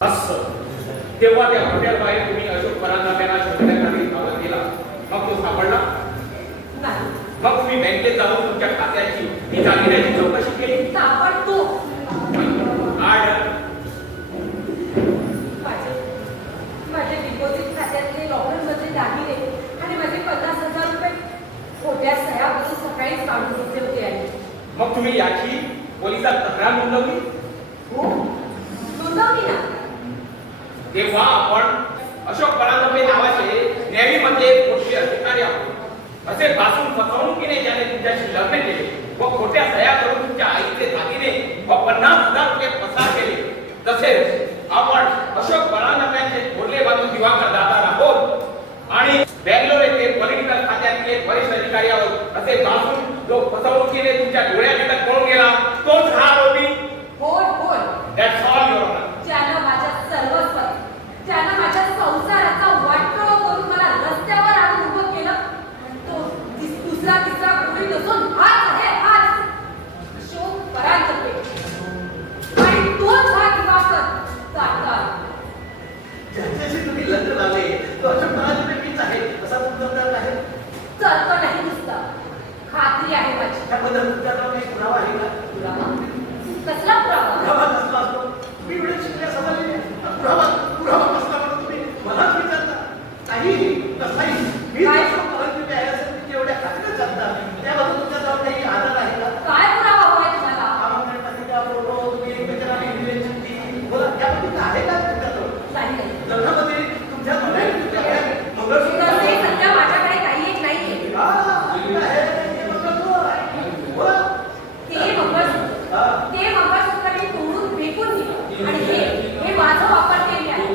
असं तेव्हा त्या हॉटेल बाहेर तुम्ही अशोक परांजपेला शोधण्यासाठी धावत गेला. मग तो सापडला नाही. मग तुम्ही बँकेत जाऊन तुमच्या खात्याची मी दागिन्याची चौकशी केली. सापडतो. माझे डिपॉझिट खात्यातले लॉकरमध्ये दागिने आणि माझे 50,000 रुपये खोट्या सह्या करून सकाळीच काढून घेतले होते आणि मग तुम्ही याची पोलिसात तक्रार नोंदवली? हो, नोंदवली ना. तेव्हा आपण अशोक परांजपे नावाचे नेव्हीमध्ये मोठे अधिकारी आहोत. असे भासून फसवणुकीने ज्याने तुमच्याशी लग्न केले व खोट्या सह्या करून तुमच्या आईचे दागिने व 50,000 रुपये पसार केले, तसेच आपण अशोक परांजपेंचे थोरले बंधू दिवाकर दादा आहोत आणि बेंगलोर येथे पॉलिटिकल खात्यातले वरिष्ठ अधिकारी आहोत असे भासून जो फसवणुकीने तुमच्या डोळ्यात पळून गेला तोच हा आरोपी. होय होय. That's all your honour. ज्यानं माझ्या सर्वस्व, ज्यानं माझ्या संसाराचा वाटोळा करून मला रस्त्यावर आणून उभं केलं, तो दुसरा तिसरा कोणी नसून हाच आहे, हाच अशोक परांजपे. आणि तोच हा दिवाकर दादा. ज्याच्याशी तुम्ही लग्न लावले तो अशोक परांजपेंचा आहे असा तुमचा तर्क आहे? तर्क नाही नुसतं, खात्री आहे माझी. त्याबद्दल तुमच्याकडे काही पुरावा आहे का? पुरावा? कसला पुरावा? पुरावा कसला असतो? मी एवढे शिकल्या समाजाने पुरावा पुरावा कसला म्हणून तुम्ही मलाच विचारता? काही कसाही मी काय? अशोक परांजपे आहे असं तुम्ही एवढ्या खात्रीने सांगता. त्याबद्दल तुमच्याजवळ काही आधार आहे का? काय पुरावा हवाय तुम्हाला? आमंत्रण पत्रिका, फोटो, तुम्ही एकमेकांना दिलेली चिठ्ठी, बोला त्याबद्दल आहे का तुमच्याजवळ? नाही नाही. लग्नामध्ये तुमच्या मनाने तुमच्याकडे मंगळसूत्र ते सध्या माझ्याकडे काही एक नाहीये. ते मंगळसूत्र मी तोडून फेकून दिलं आणि हे माझं वापर केले आहे.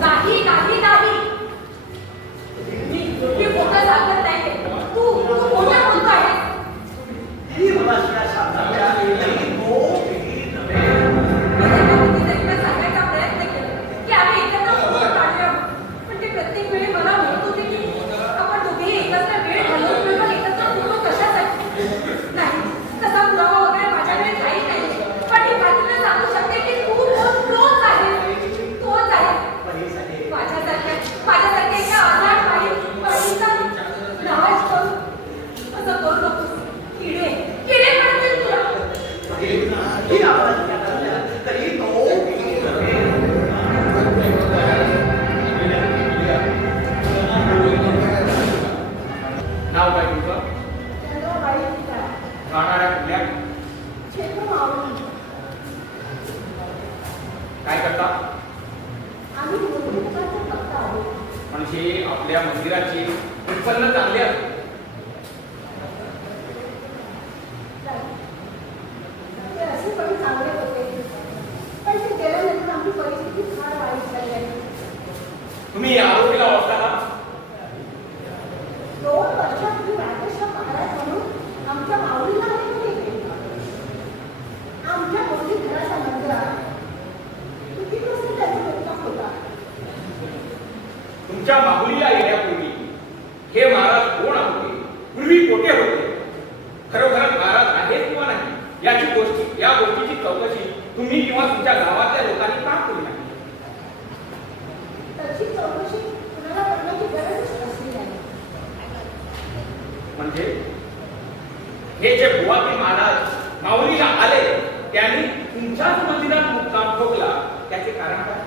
नाही नाही नाही. मी खोटं सांगत नाही. तू खोटं बोलतो आहेस. सांगायचा प्रयत्न केला की आम्ही एकत्र फोटो काढूया, पण ते प्रत्येक वेळी मला म्हणत होते की आपण दोघेही एकत्र वेळ घालवतो, पण एकत्र फोटो कशासाठी? नाही, तसा पुरावा वगैरे माझ्याकडे काही नाही. पण मी खात्रीने सांगू शकते की तू तोच आहे, तोच आहे. माझ्यासारख्या एका आजाड बाईचा नावाज करून असं करू नकोस. किडे पडतील तुला. नाव काय तुमचं? चंद्राबाई राहणाऱ्या कुठल्या? क्षेत्र मावळी. काय करता? आम्ही मूर्तिकाराचे भक्त आहोत. म्हणजे आपल्या मंदिराचे उत्पन्न चांगले असते. ते असे पण चांगले होते, पण ते गेल्यानंतर आमची परिस्थिती फार वाईट झाली आहे. तुम्ही या आरोपीला ओळखता का? 2 वर्षापूर्वी राकेशराव महाराज म्हणून आमच्या माऊलीला आम्ही होते. आमच्या मोठी घराच्या मंदिरात किती दिवस त्याचा मुक्काम होता. तुमच्या माहुलीला येण्यापूर्वी हे महाराज कोण होते, पूर्वी कोठे होते, खरोखर महाराज आहेत किंवा नाही या गोष्टीची चौकशी तुम्ही किंवा तुमच्या गावातल्या लोकांनी का केली नाही? त्याची चौकशी कुणाला करण्याची गरजच असली नाही. म्हणजे हे जे बुवाजी महाराज माऊलीला आले त्यांनी तुमच्याच मंदिरात मुक्काम ठोकला, त्याचे कारण काय?